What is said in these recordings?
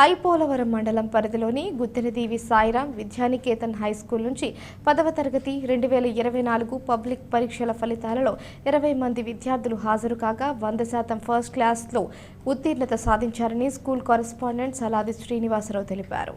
ఐపోలవరం మండలం పరిధిలోని Guttenadevi Sairam Vidyaniketan high school నుంచి పదవ తరగతి రెండు వేల ఇరవై నాలుగు పబ్లిక్ పరీక్షల ఫలితాలలో ఇరవై మంది విద్యార్థులు హాజరు కాగా వంద శాతం ఫస్ట్ క్లాస్లో ఉత్తీర్ణత సాధించారని స్కూల్ కరెస్పాండెంట్ సలాది శ్రీనివాసరావు తెలిపారు.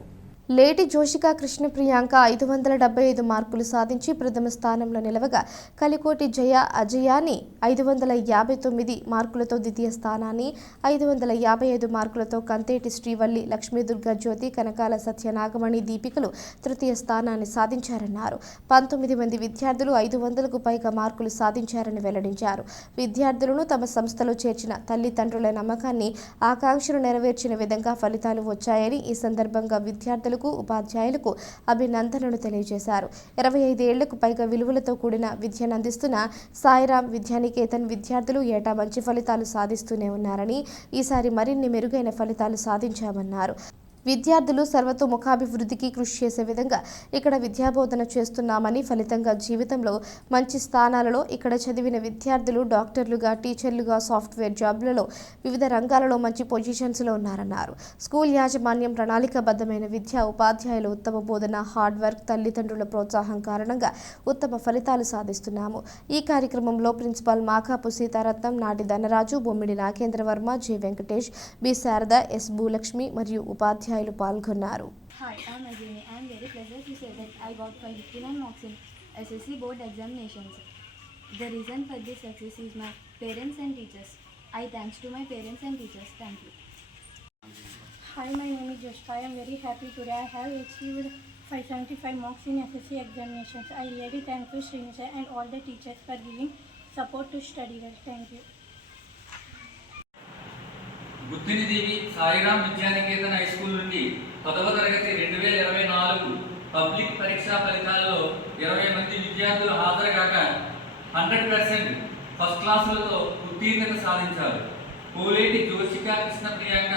లేటి జోషిక కృష్ణ ప్రియాంక ఐదు వందల డెబ్బై ఐదు మార్కులు సాధించి ప్రథమ స్థానంలో నిలవగా కలికోటి జయ అజయాని ఐదు వందల యాభై తొమ్మిది మార్కులతో ద్వితీయ స్థానాన్ని ఐదు వందల యాభై ఐదు మార్కులతో కంతేటి శ్రీవల్లి లక్ష్మీదుర్గ జ్యోతి కనకాల సత్యనాగమణి దీపికలు తృతీయ స్థానాన్ని సాధించారన్నారు. పంతొమ్మిది మంది విద్యార్థులు ఐదు వందలకు పైగా మార్కులు సాధించారని వెల్లడించారు. విద్యార్థులను తమ సంస్థలో చేర్చిన తల్లిదండ్రుల నమ్మకాన్ని ఆకాంక్షలు నెరవేర్చిన విధంగా ఫలితాలు వచ్చాయని ఈ సందర్భంగా విద్యార్థులు విద్యార్థులకు ఉపాధ్యాయులకు అభినందనలు తెలియజేశారు. ఇరవై ఐదేళ్ళకు పైగా విలువలతో కూడిన విద్యను అందిస్తున్న సాయిరాం విద్యానికేతన్ విద్యార్థులు ఏటా మంచి ఫలితాలు సాధిస్తూనే ఉన్నారని ఈసారి మరిన్ని మెరుగైన ఫలితాలు సాధించామన్నారు. విద్యార్థులు సర్వతోముఖాభివృద్ధికి కృషి చేసే విధంగా ఇక్కడ విద్యాబోధన చేస్తున్నామని ఫలితంగా జీవితంలో మంచి స్థానాలలో ఇక్కడ చదివిన విద్యార్థులు డాక్టర్లుగా టీచర్లుగా సాఫ్ట్వేర్ జాబ్లలో వివిధ రంగాలలో మంచి పొజిషన్స్లో ఉన్నారన్నారు. స్కూల్ యాజమాన్యం ప్రణాళికాబద్ధమైన విద్య ఉపాధ్యాయుల ఉత్తమ బోధన హార్డ్ వర్క్ తల్లిదండ్రుల ప్రోత్సాహం కారణంగా ఉత్తమ ఫలితాలు సాధిస్తున్నాము. ఈ కార్యక్రమంలో principal Makapu Seetharatnam Nati Dhanaraju Bommidi Nagendravarma J Venkatesh B Sarada S Bhulakshmi మరియు ఉపాధ్యాయులు పాల్గొన్నారు Hi, I'm Ajay. I'm very pleased to say that I got 59 marks in SSC board examinations. The reason for this success is my parents and teachers. I thanks to my parents and teachers. Thank you. Hi, my name is Joshua. I am very happy today. I have achieved 575 marks in SSC examinations. I really thank to Srinivasa and all the teachers for giving support to study well. Thank you. Buddhinidevi Sairam Vidyaniketan high school నుండి పదవ తరగతి రెండు వేల ఇరవై నాలుగు public పరీక్షా ఫలితాల్లో ఇరవై మంది విద్యార్థులు హాజరు కాక హండ్రెడ్ పర్సెంట్ ఫస్ట్ క్లాసులతో ఉత్తీర్ణత సాధించారు. కోలేటి జోషిక కృష్ణ ప్రియాంక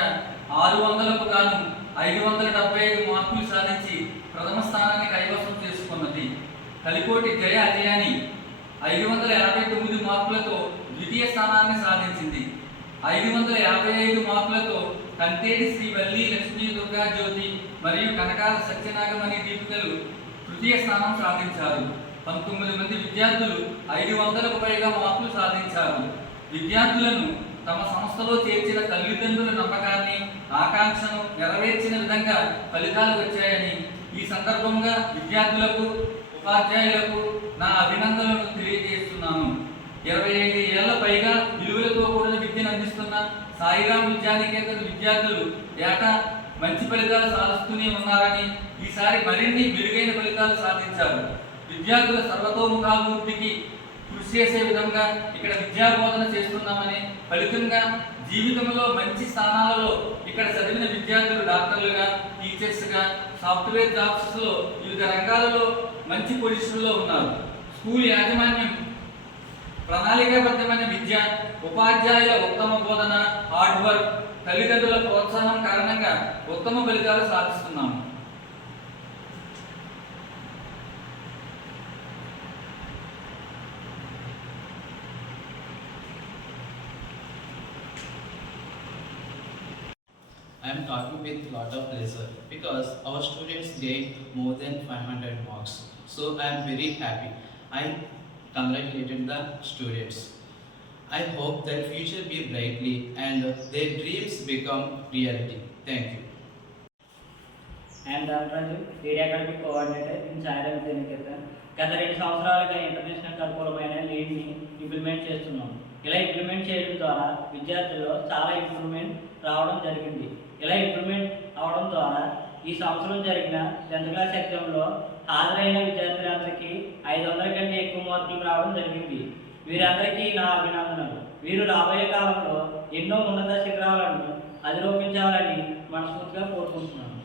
ఆరు వందలకు గాను ఐదు వందల డెబ్బై ఐదు మార్కులు సాధించి ప్రథమ స్థానాన్ని కైవసం చేసుకున్నది. కలికోటి జయ అజయాని ఐదు వందల యాభై తొమ్మిది మార్కులతో ద్వితీయ స్థానాన్ని సాధించింది. ఐదు వందల యాభై ఐదు మార్కులతో కంటేటి శ్రీ వల్లి లక్ష్మీ దుర్గా జ్యోతి మరియు కనకాల సత్యనాగమణి దీపికలు తృతీయ స్థానం సాధించారు. పంతొమ్మిది మంది విద్యార్థులు ఐదు వందలకు పైగా మార్కులు సాధించారు. విద్యార్థులను తమ సంస్థలో చేర్చిన తల్లిదండ్రుల నమ్మకాన్ని ఆకాంక్షను నెరవేర్చిన విధంగా ఫలితాలు వచ్చాయని ఈ సందర్భంగా విద్యార్థులకు ఉపాధ్యాయులకు నా అభినందనలు తెలియజేస్తున్నాను. ఇరవై ఐదు ఏళ్ళ పైగా విలువలతో కూడిన విద్యను అందిస్తున్న సాయిరాం విద్యానికేతన్ విద్యార్థులు ఏటా మంచి ఫలితాలు సాధిస్తూనే ఉన్నారని ఈసారి మరిన్ని మెరుగైన ఫలితాలు సాధించారు. విద్యార్థుల సర్వతోముఖాభివృద్ధికి కృషి చేసే విధంగా ఇక్కడ విద్యా బోధన చేస్తున్నామని ఫలితంగా జీవితంలో మంచి స్థానాలలో ఇక్కడ చదివిన విద్యార్థులు డాక్టర్లుగా టీచర్స్గా సాఫ్ట్వేర్ జాబ్స్లో వివిధ రంగాలలో మంచి పొజిషన్లో ఉన్నారు. స్కూల్ యాజమాన్యం ప్రణాళికాబద్ధమైన విద్య ఉపాధ్యాయుల ఉత్తమ బోధన హార్డ్ వర్క్ తల్లిదండ్రుల ప్రోత్సాహం కారణంగా ఉత్తమ ఫలితాలు సాధిస్తున్నాము I am talking with lot of pleasure because our students gained more than 500 marks. So I am very happy. I congratulated the students. I hope that future be brightly and their dreams become reality. Thank you. And Dhanaraju lead academic Coordinator in Saira Vidyaniketan గత రెండు సంవత్సరాలుగా international అనుకూలమైన లీడ్ని implement చేస్తున్నాం ఇలా implement చేయడం ద్వారా విద్యార్థుల్లో చాలా ఇంప్రూవ్మెంట్ రావడం జరిగింది ఇలా ఇంప్రూవ్మెంట్ అవడం ద్వారా ఈ సంవత్సరం జరిగిన టెన్త్ క్లాస్ ఎగ్జామ్లో హాజరైన విద్యార్థులందరికీ ఐదు వందల కంటే రావడం జరిగింది. వీరందరికీ నా అభినందనలు. వీరు రాబోయే కాలంలో ఎన్నో ఉన్నత శిఖరాలను అధిరోపించాలని మనస్ఫూర్తిగా కోరుకుంటున్నాను.